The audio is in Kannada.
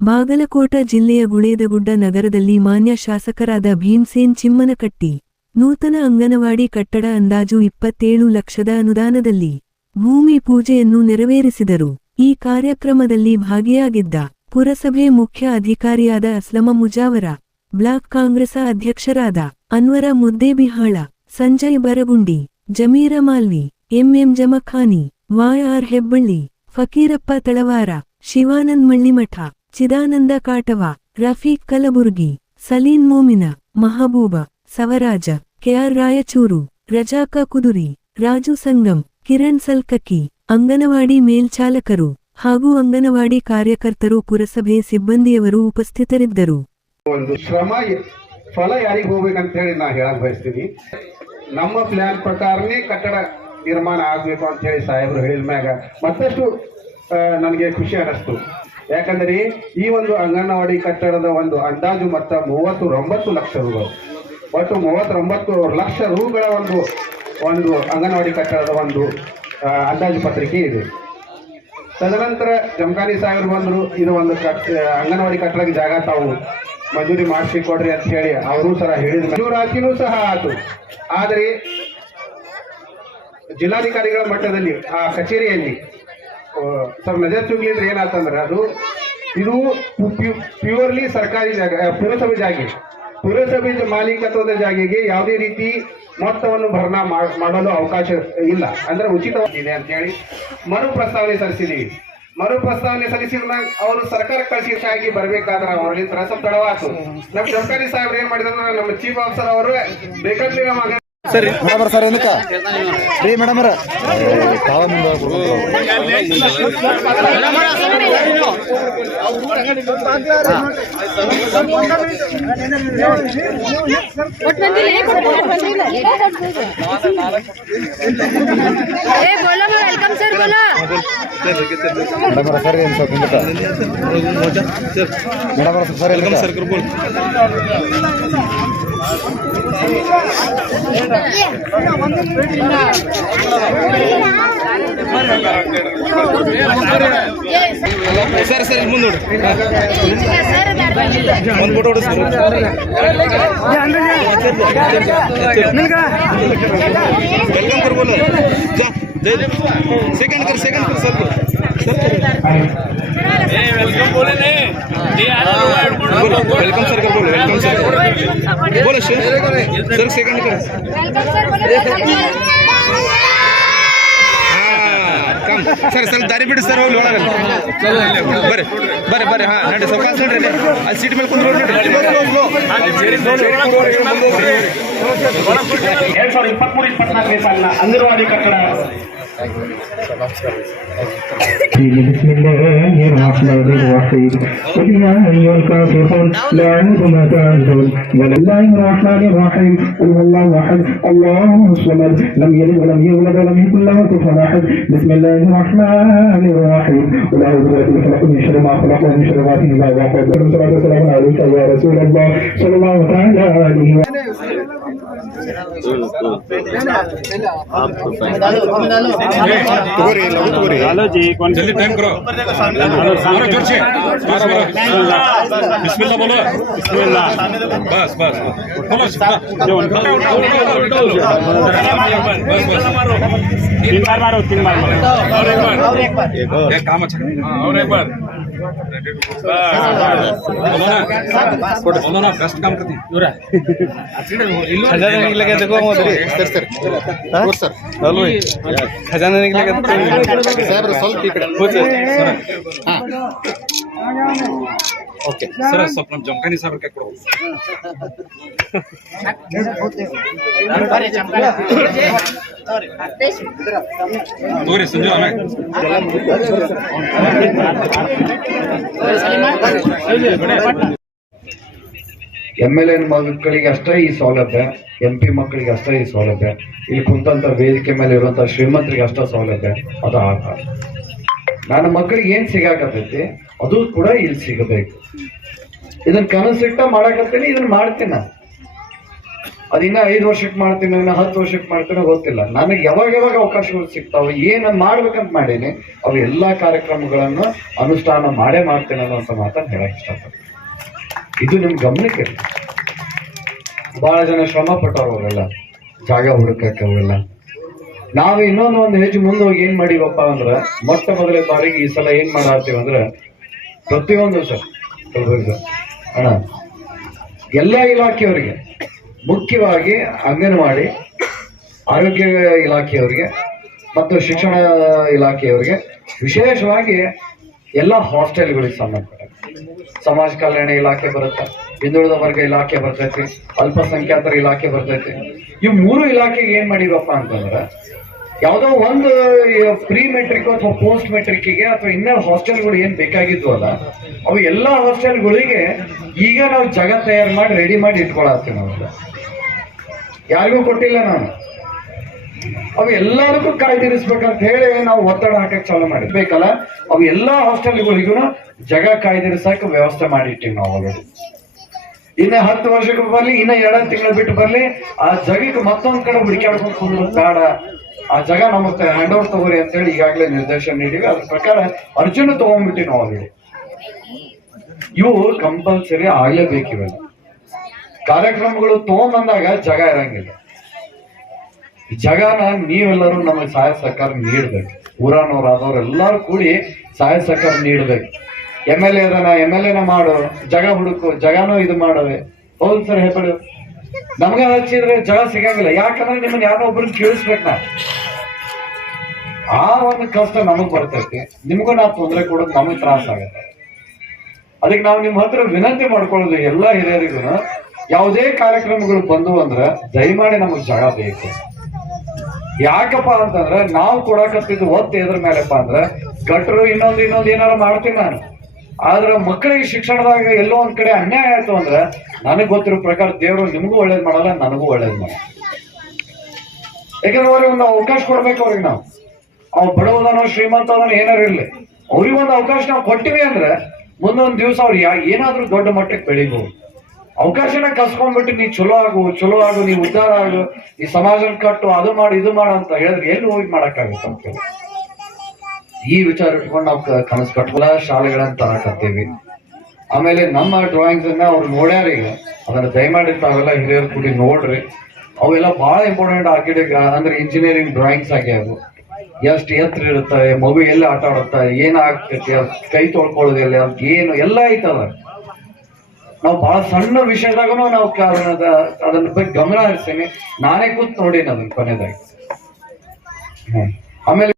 ಬಾಗಲಕೋಟ ಜಿಲ್ಲೆಯ ಗುಳೇದಗುಡ್ಡ ನಗರದಲ್ಲಿ ಮಾನ್ಯ ಶಾಸಕರಾದ ಭೀಮ್ಸೇನ್ ಚಿಮ್ಮನಕಟ್ಟಿ, ನೂತನ ಅಂಗನವಾಡಿ ಕಟ್ಟಡ ಅಂದಾಜು ಇಪ್ಪತ್ತೇಳು ಲಕ್ಷದ ಅನುದಾನದಲ್ಲಿ ಭೂಮಿ ಪೂಜೆಯನ್ನು ನೆರವೇರಿಸಿದರು. ಈ ಕಾರ್ಯಕ್ರಮದಲ್ಲಿ ಭಾಗಿಯಾಗಿದ್ದ ಪುರಸಭೆ ಮುಖ್ಯ ಅಧಿಕಾರಿಯಾದ ಅಸ್ಲಮ ಮುಜಾವರ, ಬ್ಲಾಕ್ ಕಾಂಗ್ರೆಸ್ ಅಧ್ಯಕ್ಷರಾದ Anwar Muddebihal, Sanjay Baragundi, Jameer Malvi, MM Jamkhani, Y R Hebballi, Fakirappa Talawar, Shivanand Mallimath Chidananda Katava, Rafiq Kalaburagi, Saleem Momin, Mahaboob, Savaraj, KR Raichur, Razak Kuduri, Raju Sangam Kiran Salkakki, anganwadi ಮೇಲ್ಚಾಲಕರು ಹಾಗೂ ಅಂಗನವಾಡಿ ಕಾರ್ಯಕರ್ತರು ಪುರಸಭೆ ಸಿಬ್ಬಂದಿಯವರು ಉಪಸ್ಥಿತರಿದ್ದರು. ಒಂದು ಶ್ರಮ, ಫಲ ಯಾರಿಗೆ ಹೋಗ್ಬೇಕಂತ ಹೇಳಿ ನಾ ಹೇಳಕ್ ಬಯಸ್ತೀನಿ. ನಮ್ಮ ಪ್ಲಾನ್ ಪ್ರಕಾರನೇ ಕಟ್ಟಡ ನಿರ್ಮಾಣ ಆಗ್ಬೇಕು ಅಂತ ಹೇಳಿ ಸಾಹೇಬರು ಹೇಳಿದ ಮ್ಯಾಗ ಮತ್ತಷ್ಟು ನನಗೆ ಖುಷಿ ಅನ್ನಿಸ್ತು. ಯಾಕಂದ್ರೆ ಈ ಒಂದು ಅಂಗನವಾಡಿ ಕಟ್ಟಡದ ಒಂದು ಅಂದಾಜು ಮೊತ್ತ ಮೂವತ್ತೊಂಬತ್ತು ಲಕ್ಷ ರೂಗಳು. ಒಟ್ಟು ಮೂವತ್ತೊಂಬತ್ತು ಲಕ್ಷ ರೂಗಳ ಒಂದು ಒಂದು ಅಂಗನವಾಡಿ ಕಟ್ಟಡದ ಒಂದು ಅಂದಾಜು ಪತ್ರಿಕೆ ಇದೆ. ತದನಂತರ ಜಮಖಾನಿ ಸಾಹೇಬರು ಬಂದರು, ಇದು ಒಂದು ಕಟ್ ಅಂಗನವಾಡಿ ಕಟ್ಟಡಕ್ಕೆ ಜಾಗ ತಾವು ಮಂಜೂರಿ ಮಾಡಿಸಿ ಕೊಡ್ರಿ ಅಂತ ಹೇಳಿ ಅವರು ಸಹ ಹೇಳಿದ್ರು. ಮಂಜೂರಾತಿನೂ ಸಹ ಆತು. ಆದರೆ ಜಿಲ್ಲಾಧಿಕಾರಿಗಳ ಮಟ್ಟದಲ್ಲಿ, ಆ ಕಚೇರಿಯಲ್ಲಿ ಸ್ವಲ್ಪ ನಜರ್ ಚುಗ್ಲಿದ್ರೆ ಏನಾತಂದ್ರೆ ಅದು ಇದು ಪ್ಯೂರ್ಲಿ ಸರ್ಕಾರಿ ಜಾಗ ಪುರಸಭೆ ಜಾಗ. ಪುರಸಭೆ ಮಾಲೀಕತ್ವದ ಜಾಗೆಗೆ ಯಾವುದೇ ರೀತಿ ಮೊತ್ತವನ್ನು ಭರ್ನಾ ಮಾ- ಮಾಡಲು ಅವಕಾಶ ಇಲ್ಲ. ಅಂದ್ರೆ ಉಚಿತವಾಗಿದೆ ಅಂತ ಹೇಳಿ ಮರು ಪ್ರಸ್ತಾವನೆ ಸಲ್ಲಿಸಿದೀವಿ. ಮರು ಪ್ರಸ್ತಾವನೆ ಸಲ್ಲಿಸಿದ ಅವರು ಸರ್ಕಾರ ಕಳಿಸಿ ಬರ್ಬೇಕಾದ್ರೆ ಅವರಲ್ಲಿ ಸ್ವಲ್ಪ ತಡವಾತು ನಮ್ಮ ಸರ್ಕಾರಿ ಸಾಹೇಬ್ರು ಏನ್ ಮಾಡಿದ್ರು ನಮ್ಮ ಚೀಫ್ ಆಫೀಸರ್ ಅವರು ಬೇಕಾದ್ರೆ ಸರಿ. ಮೇಡಮರ ಸರ್ ಏನಕ್ಕ? ರೀ ಮೇಡಮರ ತಾವ ಮುಂದೆ ವೆಲ್ಕಮ್ ಸರ್ ಬೋಲೋ ಸರ್ ಒಂದು ಫೋಟೋ ಹೊಡೆಸ್ಬೋದು ಸೆಕೆಂಡ್ ಕರ್ ಸೆಕೆಂಡ್ ಕರ್ ಸ್ವಲ್ಪ ವೆಲ್ಕಮ್ ಸರ್ ಕರ್ಬೋದು ವೆಲ್ಕಮ್ ಸರ್ ಬೋಲ ಸರ್ ಸೆಕೆಂಡ್ ಕರ್ ಸರ್, ಸ್ವಲ್ಪ ದಾರಿ ಬಿಡಿ ಸರ್, ಹೋಗಿ ಒಳಗಲ್ಲ ಬರ್ರಿ ಬರ್ರಿ ಬರ್ರಿ, ಹಾ ನಡಿ ಸೊಕ್ಕ ನೋಡ್ರಿ ಅಲ್ಲಿ ಸೀಟ್ ಮೇಲೆ ಕುಂದ್ರು ಎರಡ್ ಸಾವಿರದ ಇಪ್ಪತ್ಮೂರು, ಇಪ್ಪತ್ನಾಲ್ಕನೇ ಸಾಲಿನ ಅಂಗನವಾಡಿ ಕಟ್ಟಡ بسم الله الرحمن الرحيم قل يا أيها الكافرون لا أعبد ما تعبدون بسم الله الرحمن الرحيم قل هو الله أحد الله الصمد لم يلد ولم يولد ولم يكن له كفوا أحد بسم الله الرحمن الرحيم قل أعوذ برب الفلق من شر ما خلق ومن شر غاسق إذا وقب والصلاة والسلام عليك يا رسول الله صلى الله تعالى عليه وسلم हेलो जी कौन जल्दी टाइम करो हेलो जोर से बस बोलो बिस्मिल्लाह बोलो बिस्मिल्लाह बस बस बोलो जो उठो उठो बस बस तीन बार मारो तीन बार मारो और एक बार और एक बार एक काम अच्छा और एक बार बोलो ना बोलो ना बेस्ट काम करती ಖಜಾನೆ ನಿಗ್ಲಿಕ್ಕೆ ತಗೋ ಹೋದ್ರಿ ಸರ್ ಸರ್ ಸರ್ ಅಲ್ವೇ ಖಜಾನೆ ನಿಗ್ಲಿಕ್ಕೆ ಸಾಹೇಬ್ರ ಸ್ವಲ್ಪ ಈ ಕಡೆ ಓಕೆ. ಸರ್ ಸ್ವಲ್ಪ ನಮ್ಮ ಜಮಖಾನಿ ಸಾಹೇಬ್ರ ಕೈ ಕೊಡು ತಗೋರಿ ಸಂಜು ಎಂ ಎಲ್ ಎನ್ ಮಕ್ಕಳಿಗೆ ಅಷ್ಟೇ ಈ ಸೌಲಭ್ಯ ಎಂ ಪಿ ಮಕ್ಕಳಿಗೆ ಅಷ್ಟೇ ಈ ಸೌಲಭ್ಯ. ಇಲ್ಲಿ ಕುಂತಂತ ವೇದಿಕೆ ಮೇಲೆ ಇರುವಂತ ಶ್ರೀಮಂತರಿಗೆ ಅಷ್ಟೇ ಸೌಲಭ್ಯ. ಅದು ಆಟ ನನ್ನ ಮಕ್ಕಳಿಗೆ ಏನು ಸಿಗಾಕತೈತಿ ಅದು ಕೂಡ ಇಲ್ಲಿ ಸಿಗಬೇಕು. ಇದನ್ನ ಕನಸಿಟ್ಟ ಮಾಡಕತ್ತೀನಿ, ಇದನ್ನ ಮಾಡ್ತೀನಿ ನಾನು. ಅದಿನ್ನ ಐದು ವರ್ಷಕ್ಕೆ ಮಾಡ್ತೀನಿ, ಇನ್ನ ಹತ್ತು ವರ್ಷಕ್ಕೆ ಮಾಡ್ತೀನಿ, ಗೊತ್ತಿಲ್ಲ. ನನಗೆ ಯಾವಾಗ ಯಾವಾಗ ಅವಕಾಶಗಳು ಸಿಗ್ತಾವೆ, ಏನ ಮಾಡ್ಬೇಕಂತ ಮಾಡೀನಿ, ಅವು ಎಲ್ಲಾ ಕಾರ್ಯಕ್ರಮಗಳನ್ನು ಅನುಷ್ಠಾನ ಮಾಡೇ ಮಾಡ್ತೇನೆ ಅನ್ನೋಂಥ ಮಾತನ್ನು ಹೇಳಕ್ ಇಷ್ಟಪಡ್ತೀನಿ. ಇದು ನಿಮ್ ಗಮನಕ್ಕೆ. ಬಹಳ ಜನ ಶ್ರಮ ಪಟ್ಟವ್ರು ಅವರೆಲ್ಲ ಜಾಗ ಹುಡುಕಕ್ಕೆ ಅವರೆಲ್ಲ ನಾವು ಇನ್ನೊಂದು ಒಂದು ಹೆಜ್ಜೆ ಮುಂದೆ ಹೋಗಿ ಏನ್ ಮಾಡಿವಪ್ಪ ಅಂದ್ರ, ಮೊಟ್ಟ ಮೊದಲೇ ಬಾರಿಗೆ ಈ ಸಲ ಏನ್ ಮಾಡಾತೀವಿ ಅಂದ್ರ ಪ್ರತಿಯೊಂದು ಸರ್ ಸರ್. ಅಣ್ಣ, ಎಲ್ಲ ಇಲಾಖೆಯವರಿಗೆ, ಮುಖ್ಯವಾಗಿ ಅಂಗನವಾಡಿ, ಆರೋಗ್ಯ ಇಲಾಖೆಯವರಿಗೆ ಮತ್ತು ಶಿಕ್ಷಣ ಇಲಾಖೆಯವರಿಗೆ ವಿಶೇಷವಾಗಿ ಎಲ್ಲ ಹಾಸ್ಟೆಲ್ಗಳಿಗೆ ಸಂಬಂಧಪಟ್ಟ ಸಮಾಜ ಕಲ್ಯಾಣ ಇಲಾಖೆ ಬರುತ್ತೆ, ಹಿಂದುಳಿದ ವರ್ಗ ಇಲಾಖೆ ಬರ್ತೈತಿ, ಅಲ್ಪಸಂಖ್ಯಾತರ ಇಲಾಖೆ ಬರ್ತೈತಿ ಈ ಮೂರು ಇಲಾಖೆಗೆ ಏನ್ ಮಾಡಿರಪ್ಪ ಅಂತಂದ್ರೆ ಯಾವುದೋ ಒಂದು ಪ್ರೀ ಮೆಟ್ರಿಕ್ ಅಥವಾ ಪೋಸ್ಟ್ ಮೆಟ್ರಿಕ್ಗೆ ಅಥವಾ ಇನ್ನ ಹಾಸ್ಟೆಲ್ಗಳು ಏನ್ ಬೇಕಾಗಿದ್ವು ಅಲ್ಲ, ಅವು ಎಲ್ಲಾ ಹಾಸ್ಟೆಲ್ಗಳಿಗೆ ಈಗ ನಾವು ಜಾಗ ತಯಾರು ಮಾಡಿ ರೆಡಿ ಮಾಡಿ ಇಟ್ಕೊಳತ್ತೀವಿ ನಾವು. ಯಾರಿಗೂ ಕೊಟ್ಟಿಲ್ಲ ನಾನು. ಅವು ಎಲ್ಲದಕ್ಕೂ ಕಾಯ್ದಿರಿಸ್ಬೇಕಂತ ಹೇಳಿ ನಾವು ಒತ್ತಡ ಹಾಕಕ್ ಚಾಲು ಮಾಡಿರ್ಬೇಕಲ್ಲ ಅವು ಎಲ್ಲಾ ಹಾಸ್ಟೆಲ್ಗಳಿಗೂ ಜಗ ಕಾಯ್ದಿರಿಸಕ್ ವ್ಯವಸ್ಥೆ ಮಾಡಿಟ್ಟಿವಿ ನಾವು ಆಲ್ರೆಡಿ ಇನ್ನ ಹತ್ತು ವರ್ಷಕ್ಕೆ ಬರ್ಲಿ, ಇನ್ನ ಎರಡು ತಿಂಗಳು ಬಿಟ್ಟು ಬರ್ಲಿ, ಆ ಜಗಕ್ಕೆ ಮತ್ತೊಂದ್ ಕಡೆ ಹುಡುಕಾಡ್ಕೊಂಡು ಬೇಡ. ಆ ಜಾಗ ನಮ್ಮ ಹ್ಯಾಂಡ್ ಓವರ್ ತಗೋರಿ ಅಂತ ಹೇಳಿ ಈಗಾಗಲೇ ನಿರ್ದೇಶನ ನೀಡಿವಿ ಅದ್ರ ಪ್ರಕಾರ ಅರ್ಜುನ ತಗೊಂಡ್ಬಿಟ್ಟಿ ನಾವು ಆಲ್ರೆಡಿ ಇವು ಕಂಪಲ್ಸರಿ ಆಗ್ಲೇಬೇಕಿವೆ ಕಾರ್ಯಕ್ರಮಗಳು ತಗೊಂಬಂದಾಗ ಜಗ ಇರಂಗಿಲ್ಲ. ಜಗನ ನೀವೆಲ್ಲರೂ ನಮಗೆ ಸಹಾಯ ಸಹಕಾರ ನೀಡ್ಬೇಕು. ಊರಾನವ್ರು ಎಲ್ಲರೂ ಕೂಡಿ ಸಹಾಯ ಸಹಕಾರ ನೀಡ್ಬೇಕು. ಎಂ ಎಲ್ ಎ ಅದನ್ನ ಎಂ ಎಲ್ ಎನ ಮಾಡು. ಜಗ ಹುಡುಕು. ಜಗನೂ ಇದು ಮಾಡವೆ ಹೌದು ಸರ್ ಹೇಳ್ಬೇಡಿ ನಮ್ಗೆ ಹಚ್ಚಿದ್ರೆ ಜಗ ಸಿಗಂಗಿಲ್ಲ. ಯಾಕಂದ್ರೆ ನಿಮ್ಮನ್ನ ಯಾರೋ ಒಬ್ರನ್ನ ಕೇಳಿಸ್ಬೇಕು ನಾ ಆ ಒಂದು ಕಷ್ಟ ನಮಗ್ ಬರ್ತೈತಿ. ನಿಮ್ಗೂ ನಾವು ತೊಂದರೆ ಕೊಡೋದು ನಮಗ್ ತ್ರಾಸ ಆಗತ್ತೆ. ಅದಕ್ಕೆ ನಾವು ನಿಮ್ಮ ಹತ್ರ ವಿನಂತಿ ಮಾಡ್ಕೊಳ್ಳೋದು ಎಲ್ಲಾ ಹಿರಿಯರಿಗೂ ಯಾವುದೇ ಕಾರ್ಯಕ್ರಮಗಳು ಬಂದು ಅಂದ್ರೆ ದಯಮಾಡಿ ನಮಗ್ ಜಾಗ ಬೇಕು. ಯಾಕಪ್ಪ ಅಂತಂದ್ರೆ ನಾವು ಕೊಡಕತ್ತಿದ್ದು ಒತ್ತು ಎದ್ರ ಮೇಲೆಪ್ಪ ಅಂದ್ರೆ ಗಟ್ರು ಇನ್ನೊಂದು ಇನ್ನೊಂದು ಏನಾರ ಮಾಡ್ತೀನಿ ನಾನು. ಆದ್ರೆ ಮಕ್ಕಳಿಗೆ ಶಿಕ್ಷಣದಾಗ ಎಲ್ಲೋ ಒಂದ್ ಕಡೆ ಅನ್ಯಾಯ ಆಯ್ತು ಅಂದ್ರೆ ನನಗ್ ಗೊತ್ತಿರೋ ಪ್ರಕಾರ ದೇವರು ನಿಮಗೂ ಒಳ್ಳೇದ್ ಮಾಡಲ್ಲ, ನನಗೂ ಒಳ್ಳೇದ್ ಮಾಡಲ್ಲ. ಯಾಕಂದ್ರೆ ಅವ್ರಿಗೆ ಒಂದು ಅವಕಾಶ ಕೊಡ್ಬೇಕು ಅವ್ರಿಗೆ ನಾವು. ಅವ್ ಬಡವದನೋ ಶ್ರೀಮಂತ ಅದನೋ ಏನಾರು ಇರ್ಲಿ. ಅವ್ರಿಗೆ ಒಂದು ಅವಕಾಶ ನಾವು ಕೊಟ್ಟಿವಿ ಅಂದ್ರೆ ಮುಂದೊಂದ್ ದಿವಸ ಅವ್ರು ಯಾ ಏನಾದ್ರೂ ದೊಡ್ಡ ಮಟ್ಟಕ್ಕೆ ಬೆಳಿಬಹುದು ಅವಕಾಶನ ಕಸ್ಕೊಂಡ್ಬಿಟ್ಟು ನೀ ಚಲೋ ಆಗು ಚಲೋ ಆಗು, ನೀ ಉದ್ಧಾರ ಆಗು, ಈ ಸಮಾಜ ಕಟ್ಟು, ಅದು ಮಾಡು, ಇದು ಮಾಡು ಅಂತ ಹೇಳಿದ್ರೆ ಎಲ್ಲಿ ಹೋಗಿ ಮಾಡಕ್ಕಾಗುತ್ತೆ ಅಂತ. ಈ ವಿಚಾರ ಇಟ್ಕೊಂಡು ನಾವು ಕ- ಕನಸು ಕಟ್ಟಲ್ಲ ಶಾಲೆಗಳನ್ನ ತರಕತ್ತೀವಿ ಆಮೇಲೆ ನಮ್ಮ ಡ್ರಾಯಿಂಗ್ಸ್ ಅನ್ನ ಅವ್ರು ನೋಡ್ಯಾರ ಈಗ. ಅದನ್ನ ದಯಮಾಡಿ ತಾವೆಲ್ಲ ಹಿರಿಯರು ಕೂಡಿ ನೋಡ್ರಿ. ಅವೆಲ್ಲ ಬಹಳ ಇಂಪಾರ್ಟೆಂಟ್ ಆಗಿದೆ ಅಂದ್ರೆ ಇಂಜಿನಿಯರಿಂಗ್ ಡ್ರಾಯಿಂಗ್ಸ್ ಆಗ್ಯಾವ ಎಷ್ಟು ಎತ್ತರ ಇರುತ್ತೆ, ಮಗು ಎಲ್ಲಿ ಆಟ ಆಡುತ್ತೆ ಏನಾಗ್ತೈತಿ ಕೈ ತೊಳ್ಕೊಳ್ಳೋದು ಎಲ್ಲಿ, ಅದ್ ಏನು, ಎಲ್ಲ ಐತದ ನಾವು ಬಹಳ ಸಣ್ಣ ವಿಷಯದಾಗೂ ನಾವು ಕ- ಅದನ್ನ ಅದನ್ನ ಬಗ್ಗೆ ಗಮನ ಹರಿಸ್ತೀನಿ. ನಾನೇ ಕೂತ್ ನೋಡೀನಿ ಅದನ್ನ ಕೊನೆದಾಗಿ. ಹ್ಮ್. ಆಮೇಲೆ